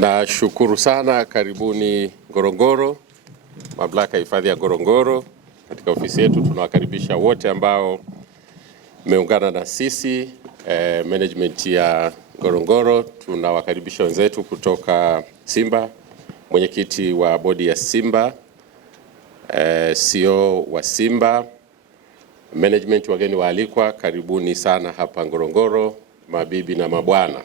Nashukuru sana, karibuni Ngorongoro, mamlaka ya hifadhi ya Ngorongoro. Katika ofisi yetu tunawakaribisha wote ambao mmeungana na sisi management ya Ngorongoro. Tunawakaribisha wenzetu kutoka Simba, mwenyekiti wa bodi ya Simba, CEO wa Simba, management, wageni waalikwa, karibuni sana hapa Ngorongoro, mabibi na mabwana.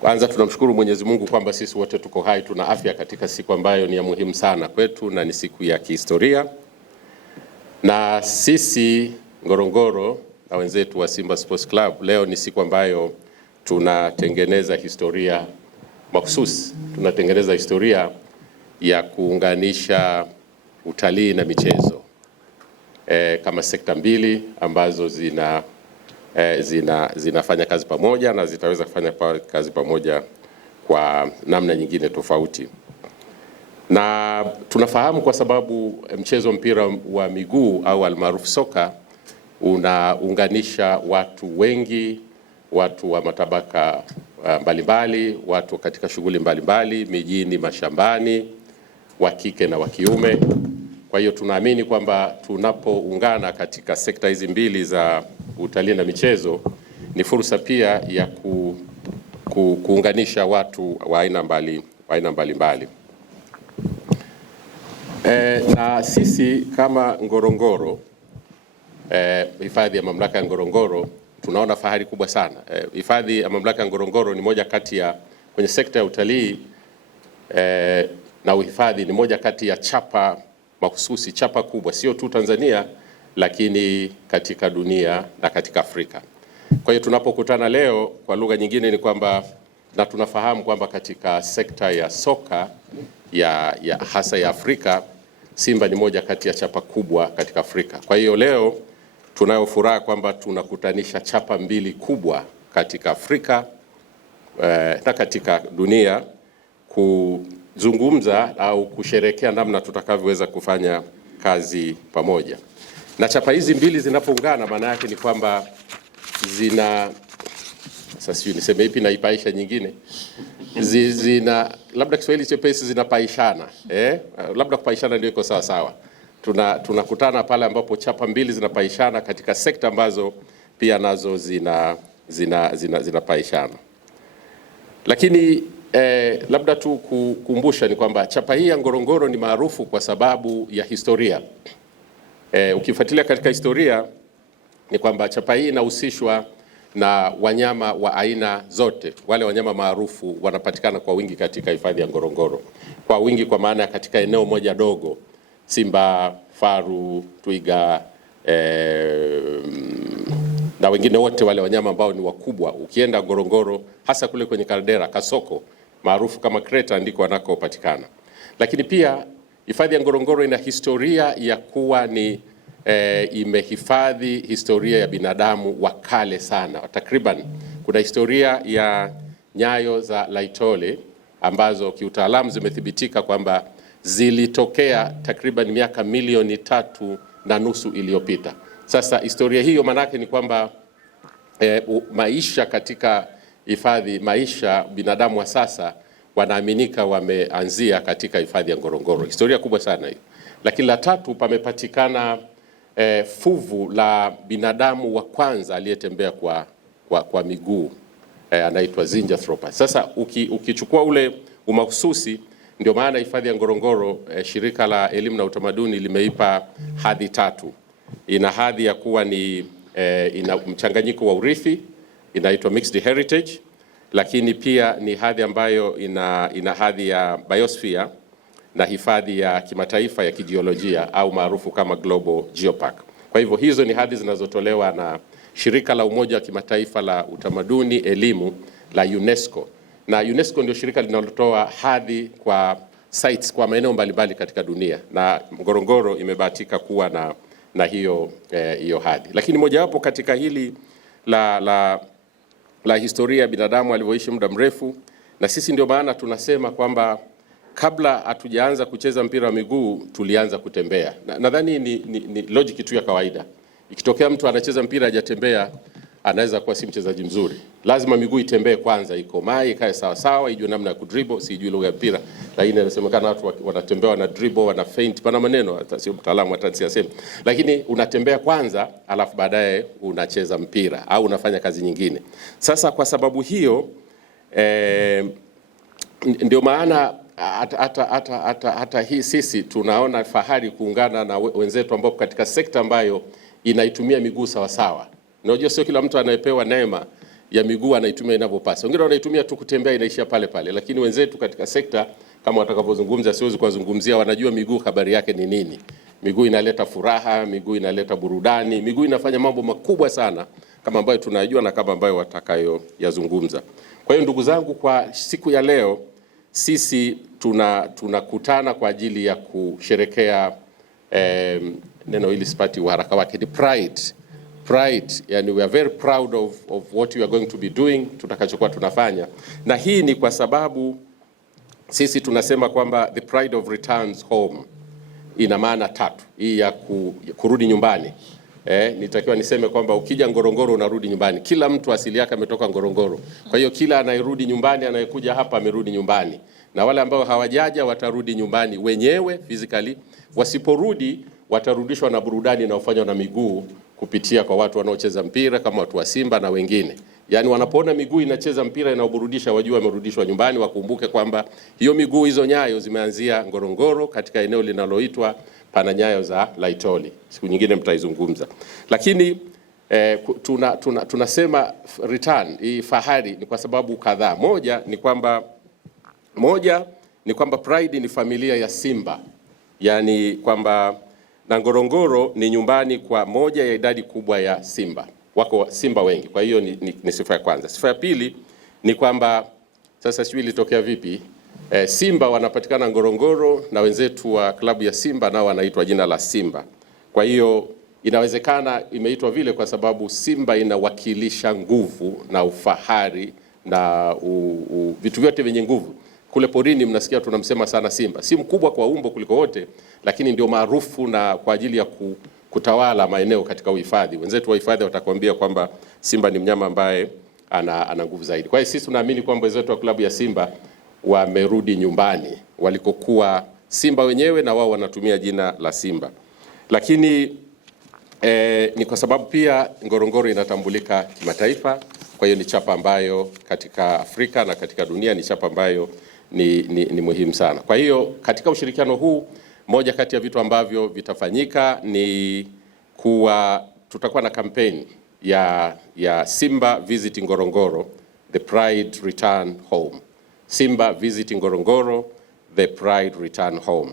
Kwanza tunamshukuru Mwenyezi Mungu kwamba sisi wote tuko hai, tuna afya katika siku ambayo ni ya muhimu sana kwetu na ni siku ya kihistoria. Na sisi Ngorongoro na wenzetu wa Simba Sports Club, leo ni siku ambayo tunatengeneza historia mahususi. Tunatengeneza historia ya kuunganisha utalii na michezo kama sekta mbili ambazo zinafanya kazi pamoja na zitaweza kufanya kazi pamoja kwa namna nyingine tofauti. Na tunafahamu kwa sababu mchezo mpira wa miguu au almaarufu soka unaunganisha watu wengi, watu wa matabaka mbalimbali, watu katika shughuli mbalimbali, mijini, mashambani, wa kike na wa kiume. Kwa hiyo tunaamini kwamba tunapoungana katika sekta hizi mbili za utalii na michezo ni fursa pia ya kuunganisha watu wa aina mbalimbali. Na sisi kama Ngorongoro, hifadhi ya mamlaka ya Ngorongoro, tunaona fahari kubwa sana. Hifadhi ya mamlaka ya Ngorongoro ni moja kati ya, kwenye sekta ya utalii na uhifadhi, ni moja kati ya chapa mahususi, chapa kubwa, sio tu Tanzania lakini katika dunia na katika Afrika. Kwa hiyo tunapokutana leo, kwa lugha nyingine ni kwamba, na tunafahamu kwamba katika sekta ya soka ya hasa ya Afrika, Simba ni moja kati ya chapa kubwa katika Afrika. Kwa hiyo leo tunayo furaha kwamba tunakutanisha chapa mbili kubwa katika Afrika na katika dunia kuzungumza au kusherekea namna tutakavyoweza kufanya kazi pamoja. Na chapa hizi mbili zinapoungana, maana yake ni kwamba sasa sijui niseme ipi na ipaisha nyingine, labda Kiswahili chepesi, zinapaishana. Labda kupaishana ndio iko sawa sawa. Tunakutana pale ambapo chapa mbili zinapaishana katika sekta ambazo pia nazo zinapaishana. Lakini labda tu kukumbusha ni kwamba chapa hii ya Ngorongoro ni maarufu kwa sababu ya historia. Ukifuatilia katika historia ni kwamba chapa hii inahusishwa na wanyama wa aina zote. Wale wanyama maarufu wanapatikana kwa wingi katika hifadhi ya Ngorongoro. Kwa wingi kwa maana katika eneo moja dogo: simba, faru, twiga, na wengine wote wale wanyama ambao ni wakubwa. Ukienda Ngorongoro, hasa kule kwenye kaldera Kasoko maarufu kama Kreta, ndiko wanakopatikana. Lakini pia hifadhi ya Ngorongoro ina historia ya kuwa ni imehifadhi historia ya binadamu wa kale sana. Takriban kuna historia ya nyayo za Laetoli ambazo kiutaalamu zimethibitika kwamba zilitokea takriban miaka 3.5 iliyopita. Sasa historia hiyo manake ni kwamba maisha katika hifadhi, maisha binadamu wa sasa wanaaminika wameanzia katika hifadhi ya Ngorongoro. Historia kubwa sana hiyo. Lakini la tatu, pamepatikana fuvu la binadamu wa kwanza aliyetembea kwa miguu, anaitwa Zinjanthropus. Sasa ukichukua ule umahususi, ndio maana hifadhi ya Ngorongoro, shirika la elimu na utamaduni limeipa hadhi tatu. Ina hadhi ya kuwa ni ina mchanganyiko wa urithi, inaitwa mixed heritage. Lakini pia ni hadhi ambayo ina hadhi ya biosphere na hifadhi ya kimataifa ya kijiolojia au maarufu kama Global Geopark. Kwa hivyo hizo ni hadhi zinazotolewa na shirika la Umoja wa Kimataifa la Utamaduni, Elimu la UNESCO. Na UNESCO ndio shirika linalotoa hadhi kwa sites kwa maeneo mbalimbali katika dunia, na Ngorongoro imebahatika kuwa na hiyo hadhi. Lakini mojawapo katika hili la historia ya binadamu alivyoishi muda mrefu, na sisi ndio maana tunasema kwamba kabla hatujaanza kucheza mpira wa miguu tulianza kutembea. Nadhani ni logic tu ya kawaida. Ikitokea mtu anacheza mpira hajatembea, anaweza kuwa si mchezaji mzuri. Lazima miguu itembee kwanza, ikomae, ikae sawa sawa, ijue namna ya kudribble. Sijui lugha ya mpira, lakini inasemekana watu wanatembea, wana dribble, wana feint, pana maneno, hata sio mtaalamu hata siyasemi. Lakini unatembea kwanza, alafu baadaye unacheza mpira au unafanya kazi nyingine. Sasa kwa sababu hiyo ndio maana hata hii sisi tunaona fahari kuungana na wenzetu ambao katika sekta ambayo inaitumia miguu sawa sawa. Unajua sio kila mtu anayepewa neema ya miguu anaitumia inavyopasa. Wengine wanaitumia tu kutembea, inaishia pale pale. Lakini wenzetu katika sekta kama watakavyozungumza, siwezi kuwazungumzia, wanajua miguu habari yake ni nini. Miguu inaleta furaha, miguu inaleta burudani, miguu inafanya mambo makubwa sana kama ambayo tunajua na kama ambayo watakayoyazungumza. Kwa hiyo ndugu zangu, kwa siku ya leo sisi tunakutana kwa ajili ya kusherekea neno hili sipati uharaka wake, ni pride. Yani we are very proud of what we are going to be doing, tutakachokuwa tunafanya. Na hii ni kwa sababu sisi tunasema kwamba the pride of returns home ina maana tatu. Hii ya kurudi nyumbani. Nitakiwa niseme kwamba ukija Ngorongoro unarudi nyumbani. Kila mtu asili yake ametoka Ngorongoro. Kwa hiyo kila anayerudi nyumbani, anayekuja hapa amerudi nyumbani. Na wale ambao hawajaja watarudi nyumbani wenyewe physically. Wasiporudi watarudishwa na burudani inayofanywa na miguu kupitia kwa watu wanaocheza mpira kama watu wa Simba na wengine. Yaani wanapoona miguu inacheza mpira inaoburudisha, wajua wamerudishwa nyumbani. Wakumbuke kwamba hiyo miguu, hizo nyayo zimeanzia Ngorongoro katika eneo linaloitwa pana nyayo za Laitoli. Siku nyingine mtaizungumza. Lakini tunasema return, hii fahari ni kwa sababu kadhaa. Moja ni kwamba pride ni familia ya Simba. Yaani kwamba na Ngorongoro ni nyumbani kwa moja ya idadi kubwa ya Simba. Wako Simba wengi. Kwa hiyo ni sifa ya kwanza. Sifa ya pili ni kwamba sasa sijui ilitokea vipi, Simba wanapatikana Ngorongoro na wenzetu wa klabu ya Simba nao wanaitwa jina la Simba. Kwa hiyo inawezekana imeitwa vile kwa sababu Simba inawakilisha nguvu na ufahari na vitu vyote vyenye nguvu. Kule porini mnasikia tunamsema sana Simba. Si mkubwa kwa umbo kuliko wote, lakini ndio maarufu na kwa ajili ya kutawala maeneo katika uhifadhi. Wenzetu wa hifadhi watakwambia kwamba Simba ni mnyama ambaye ana nguvu zaidi. Kwa hiyo sisi tunaamini kwamba wenzetu wa klabu ya Simba wamerudi nyumbani walikokuwa Simba wenyewe, na wao wanatumia jina la Simba. Lakini ni kwa sababu pia Ngorongoro inatambulika kimataifa. Kwa hiyo ni chapa ambayo katika Afrika na katika dunia ni chapa ambayo ni muhimu sana. Kwa hiyo katika ushirikiano huu, moja kati ya vitu ambavyo vitafanyika ni tutakuwa na kampeni ya Simba Visit Ngorongoro, the Pride Return Home. Simba Visit Ngorongoro, the Pride Return Home.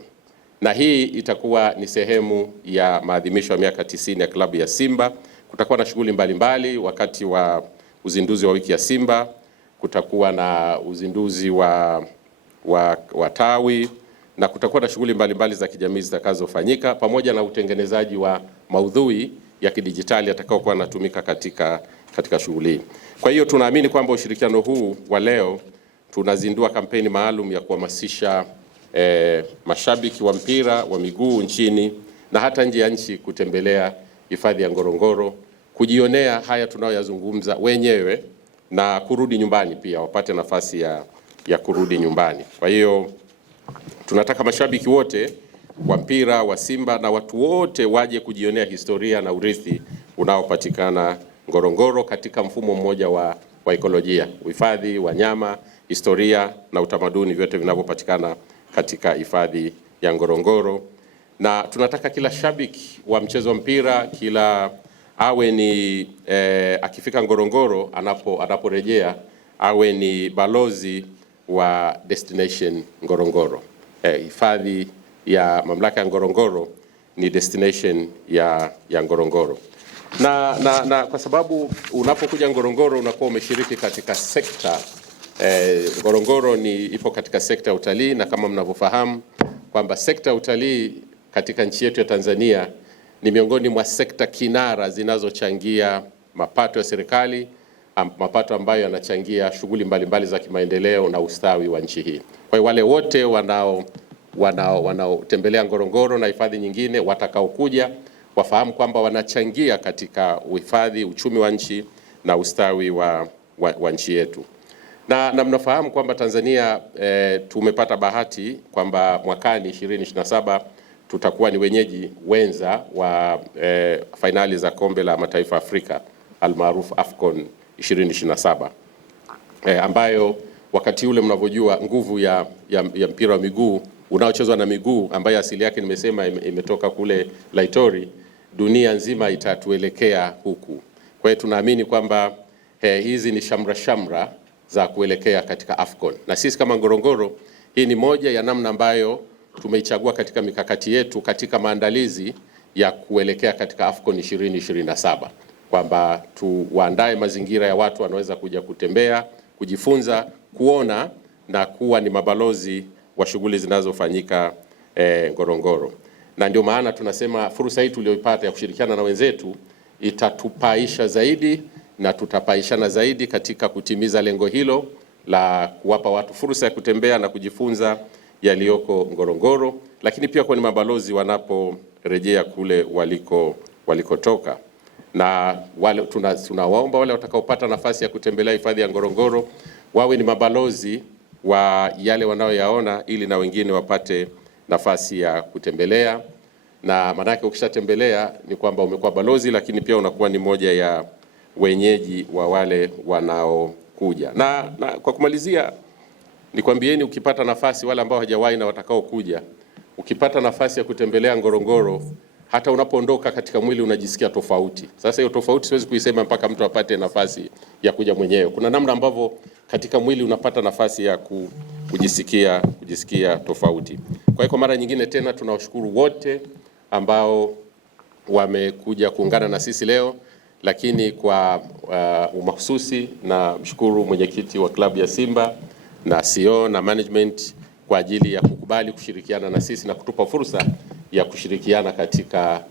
Na hii itakuwa ni sehemu ya maadhimisho ya miaka 90 ya klabu ya Simba. Kutakuwa na shughuli mbalimbali wakati wa uzinduzi wa wiki ya Simba. Kutakuwa na uzinduzi wa tawi, na kutakuwa na shughuli mbalimbali za kijamii zitakazofanyika pamoja na utengenezaji wa maudhui ya kidijitali yatakayokuwa yanatumika katika shughuli. Kwa hiyo tunaamini kwamba ushirikiano huu wa leo tunazindua kampeni maalum ya kuhamasisha mashabiki wa mpira wa miguu nchini na hata nje ya nchi kutembelea hifadhi ya Ngorongoro, kujionea haya tunayoyazungumza wenyewe na kurudi nyumbani pia, wapate nafasi ya kurudi nyumbani. Kwa hiyo tunataka mashabiki wote wa mpira wa Simba na watu wote waje kujionea historia na urithi unaopatikana Ngorongoro katika mfumo mmoja wa ekolojia, uhifadhi, wanyama, historia na utamaduni, vyote vinavyopatikana katika hifadhi ya Ngorongoro. Na tunataka kila shabiki wa mchezo wa mpira, kila awe ni akifika Ngorongoro, anaporejea awe ni balozi wa destination Ngorongoro. Hifadhi ya mamlaka ya Ngorongoro ni destination ya Ngorongoro. Na kwa sababu unapokuja Ngorongoro unakuwa umeshiriki katika sekta Ngorongoro ipo katika sekta ya utalii, na kama mnavyofahamu kwamba sekta ya utalii katika nchi yetu ya Tanzania ni miongoni mwa sekta kinara zinazochangia mapato ya serikali, mapato ambayo yanachangia shughuli mbalimbali za kimaendeleo na ustawi wa nchi hii. Kwa hiyo wale wote wanaotembelea Ngorongoro na hifadhi nyingine watakaokuja wafahamu kwamba wanachangia katika uhifadhi, uchumi wa nchi na ustawi wa nchi yetu. Na mnafahamu kwamba Tanzania tumepata bahati kwamba mwakani 2027 tutakuwa ni wenyeji wenza wa fainali za kombe la mataifa Afrika almaarufu AFCON 2027 ambayo wakati ule mnavyojua nguvu ya mpira wa miguu unaochezwa na miguu ambayo asili yake nimesema imetoka kule Laitori, dunia nzima itatuelekea huku. Kwa hiyo tunaamini kwamba hizi ni shamra za kuelekea katika AFCON. Na sisi kama Ngorongoro, hii ni moja ya namna ambayo tumeichagua katika mikakati yetu katika maandalizi ya kuelekea katika AFCON 2027, kwamba tuwaandae mazingira ya watu wanaweza kuja kutembea, kujifunza, kuona na kuwa ni mabalozi wa shughuli zinazofanyika Ngorongoro. Na ndio maana tunasema fursa hii tuliyoipata ya kushirikiana na wenzetu itatupaisha zaidi na tutapaishana zaidi katika kutimiza lengo hilo la kuwapa watu fursa ya kutembea na kujifunza yaliyoko Ngorongoro, lakini pia kwa ni mabalozi wanaporejea kule walikotoka. Na wale tunawaomba wale watakaopata nafasi ya kutembelea hifadhi ya Ngorongoro wawe ni mabalozi wa yale wanayoyaona, ili na wengine wapate nafasi ya kutembelea. Na maanake ukishatembelea ni kwamba umekuwa balozi, lakini pia unakuwa ni moja ya wenyeji wa wale wanaokuja. Na kwa kumalizia, nikwambieni, ukipata nafasi, wale ambao hawajawahi na watakao kuja, ukipata nafasi ya kutembelea Ngorongoro, hata unapoondoka katika mwili unajisikia tofauti. Sasa hiyo tofauti siwezi kuisema mpaka mtu apate nafasi ya kuja mwenyewe. Kuna namna ambavyo katika mwili unapata nafasi ya kujisikia tofauti. Kwa hiyo kwa mara nyingine tena tunawashukuru wote ambao wamekuja kuungana na sisi leo, lakini kwa umahususi na mshukuru mwenyekiti wa klabu ya Simba na CEO na management kwa ajili ya kukubali kushirikiana na sisi na kutupa fursa ya kushirikiana katika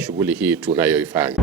shughuli hii tunayoifanya.